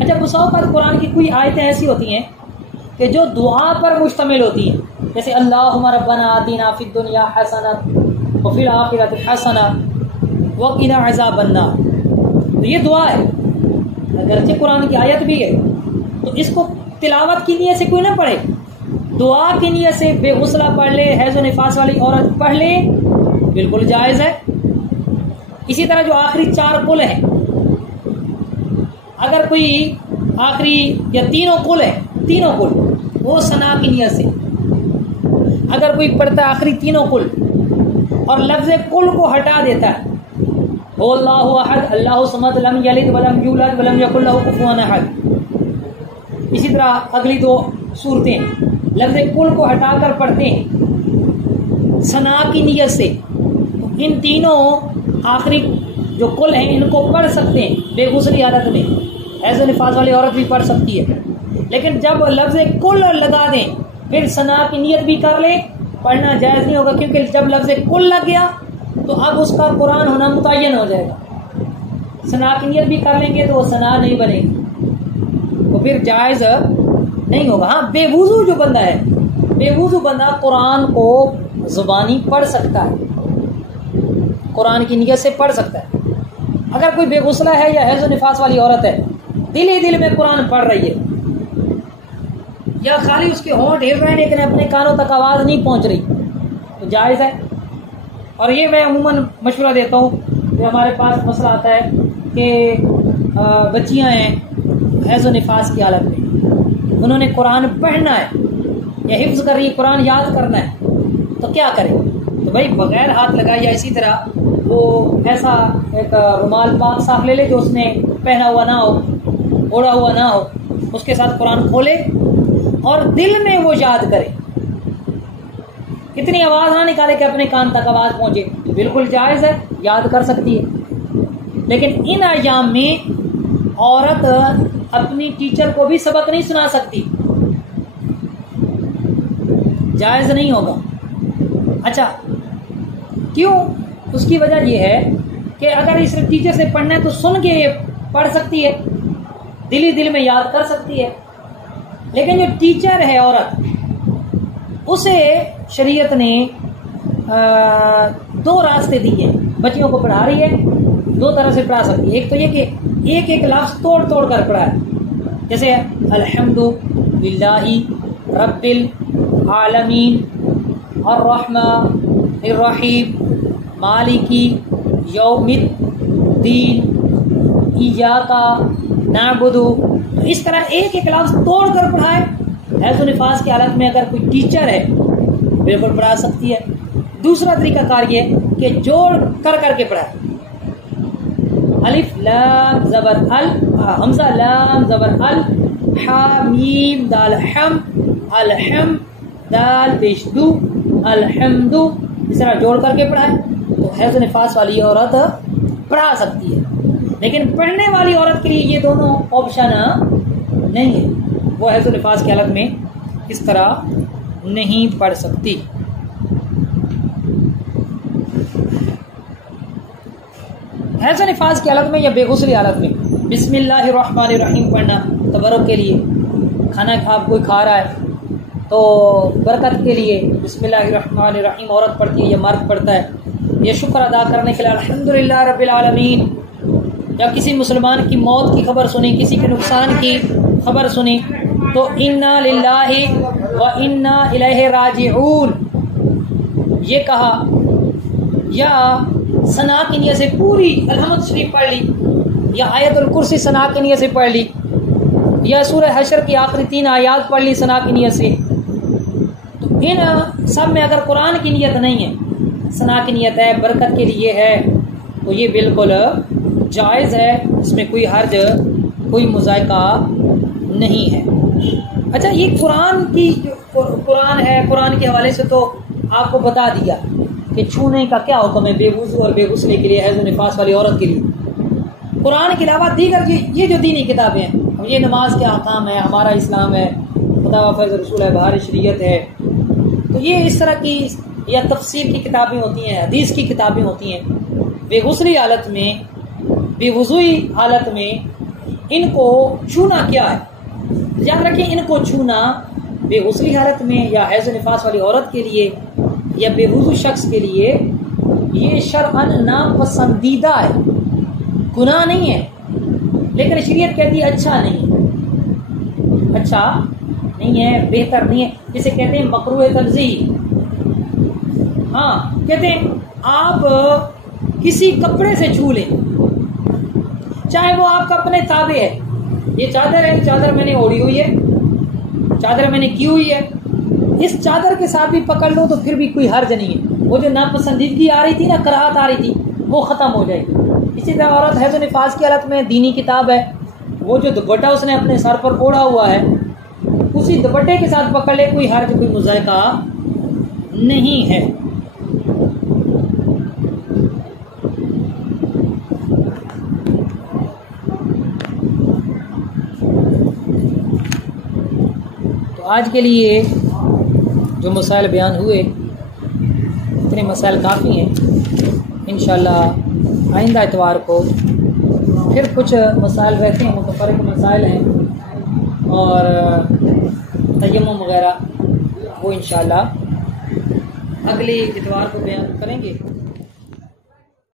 अच्छा, मुसाफ़त कुरान की कोई आयतें ऐसी होती हैं कि जो दुआ पर मुश्तमिल होती हैं, जैसे अल्लाहुम्मा रब्बना आतिना फिद दुनिया हसना व फिल आखिरति हसना व क़िना अज़ाबन्नार, तो ये दुआ है, अगरचे कुरान की आयत भी है, तो इसको तिलावत की नियत से कोई ना पढ़े, दुआ की नियत से बेगुसला पढ़ ले, हैज़ व निफास वाली औरत पढ़ ले, बिल्कुल जायज़ है। इसी तरह जो आखिरी 4 कुल हैं, अगर कोई आखिरी या तीनों कुल है, तीनों कुल वो सना की नियत से, अगर कोई पढ़ता है आखिरी तीनों कुल और लफ्ज़ कुल को हटा देता है, अल्लाहु अहद अल्लाहु समद लम यलिद वलम यूलद वलम यकुल लहु कुफुवन अहद, इसी तरह अगली 2 सूरतें लफ्ज़ कुल को हटाकर पढ़ते हैं सना की नियत से, तो इन तीनों आखिरी जो कुल हैं इनको पढ़ सकते हैं बेगुसली हालत में, हैज़ व निफास वाली औरत भी पढ़ सकती है। लेकिन जब लफ्ज़ कुल लगा दें फिर सना की नियत भी कर ले, पढ़ना जायज़ नहीं होगा, क्योंकि जब लफ्ज़ कुल लग गया तो अब उसका कुरान होना मुतय्यन हो जाएगा। सना की नियत भी कर लेंगे तो वो सना नहीं बनेगी, तो फिर जायज़ नहीं होगा। हाँ, बेवुज़ू जो बंदा है, बेवुज़ू बंदा कुरान को ज़ुबानी पढ़ सकता है, कुरान की नियत से पढ़ सकता है। अगर कोई बेगुसला है या हैज़ व निफास वाली औरत है, दिल ही दिल में कुरान पढ़ रही है, या खाली उसके होंठ हिल रहे हैं लेकिन अपने कानों तक आवाज़ नहीं पहुंच रही, तो जायज़ है। और ये मैं अमूमन मशवरा देता हूँ कि हमारे पास मसला आता है कि बच्चियाँ हैं हैज़ व निफास की हालत में, उन्होंने कुरान पढ़ना है या हिफ्ज़ कर रही है, कुरान याद करना है, तो क्या करें? तो भाई बगैर हाथ लगाए, या इसी तरह वो ऐसा एक रुमाल पाक साफ ले ले जो उसने पहना हुआ ना हो, ओढ़ा हुआ ना हो, उसके साथ कुरान खोले और दिल में वो याद करे, इतनी आवाज़ ना निकाले कि अपने कान तक आवाज़ पहुंचे, तो बिल्कुल जायज़ है, याद कर सकती है। लेकिन इन अय्याम में औरत अपनी टीचर को भी सबक नहीं सुना सकती, जायज़ नहीं होगा। अच्छा, क्यों? उसकी वजह यह है कि अगर इस टीचर से पढ़ना है तो सुन के पढ़ सकती है, दिल ही दिल में याद कर सकती है। लेकिन जो टीचर है औरत, उसे शरीयत ने 2 रास्ते दिए, बच्चियों को पढ़ा रही है 2 तरह से पढ़ा सकती है। एक तो ये कि एक लफ्ज़ तोड़ तोड़ कर पढ़ा है, जैसे अल्हम्दुलिल्लाहि रब्बिल आलमीन अर्रहमानिर रहीम मालिकी यौमिद्दीन इय्याका नअबुदु, इस तरह एक लफ्ज़ तोड़ कर पढ़ा है। हैज़ व निफास की हालत में अगर कोई टीचर है बिल्कुल पढ़ा सकती है। दूसरा तरीकाकार ये कि जोड़ कर करके पढ़ा है, अलिफ लाम ज़बर अल, हमज़ा लाम ज़बर अल, हा मीम दाल हम, अलहम दाल पेशदू अलहम्दु, इस तरह जोड़ करके पढ़ा है, तो हैज़ व निफास वाली औरत पढ़ा सकती है। लेकिन पढ़ने वाली औरत के लिए ये दोनों ऑप्शन नहीं है, वो हैज़ व निफास की हालत में इस तरह नहीं पढ़ सकती। हैज़ व निफास की हालत में या बेगुसली हालत में बिस्मिल्लाहिर्रहमानिर्रहीम पढ़ना तबरुक के लिए, खाना आप कोई खा रहा है तो बरकत के लिए बिस्मिल्लाहिर्रहमानिर्रहीम औरत पढ़ती है या मर्द पढ़ता है, ये शुक्र अदा करने के लिए अल्हम्दुलिल्लाह रब्बिल आलमीन। जब किसी मुसलमान की मौत की खबर सुनी, किसी के नुकसान की खबर सुनी तो इन्ना लिल्लाहि व इन्ना इलैहि राजिऊन ये कहा, या सना की नियत से पूरी अलहमद शरीफ पढ़ ली, या आयतुल कुर्सी सना की नियत से पढ़ ली, या सूरह हशर की आखिरी 3 आयात पढ़ ली सना की नियत से। तो इन सब में अगर कुरान की नियत नहीं है, सना की नियत है, बरकत के लिए है, तो ये बिल्कुल जायज़ है, इसमें कोई हर्ज कोई मुज़ायका नहीं है। अच्छा, ये कुरान की कुरान है, कुरान के हवाले से तो आपको बता दिया कि छूने का क्या हुक्म है बेवुज़ू और बेगुस्ले के लिए, हैज़ और निफास वाली औरत के लिए। कुरान के अलावा दीगर ये जो दीनी किताबें हैं, ये नमाज के अहकाम है, हमारा इस्लाम है, खुदा व फैज़ रसूल है, बहार शरीयत है, तो ये इस तरह की या तफसीर की किताबें होती हैं, हदीस की किताबें होती हैं। बेगुसली हालत में, बेवुज़ूई हालत में इनको छूना क्या है, याद रखें, इनको छूना बेगुसली हालत में या हैज़ निफास वाली औरत के लिए या बेवुज़ू शख्स के लिए ये शरअन नापसंदीदा है, गुनाह नहीं है, लेकिन शरीयत कहती है अच्छा नहीं है, अच्छा नहीं है, बेहतर नहीं है, जिसे कहते हैं मकरूह तंज़ीह। हाँ, कहते हैं आप किसी कपड़े से छू लें, चाहे वो आपका अपने ताबे है, ये चादर है, चादर मैंने ओढ़ी हुई है, चादर मैंने की हुई है, इस चादर के साथ भी पकड़ लो तो फिर भी कोई हर्ज नहीं है। वो जो नापसंदीदगी आ रही थी ना, कराहत आ रही थी, वो खत्म हो जाएगी। इसी तरह औरत है तो निफास की हालत में दीनी किताब है, वो जो दुपट्टा उसने अपने सर पर ओढ़ा हुआ है, उसी दुपट्टे के साथ पकड़ ले, कोई हर्ज कोई मुज़ायका नहीं है। तो आज के लिए जो मसाइल बयान हुए, इतने मसाइल काफ़ी हैं। इंशाअल्लाह आइंदा इतवार को फिर कुछ मसाइल रहते हैं, मुतफर्रिक मसाइल हैं और तयम्मुम वगैरह, वो इंशाअल्लाह अगले इतवार को बयान करेंगे।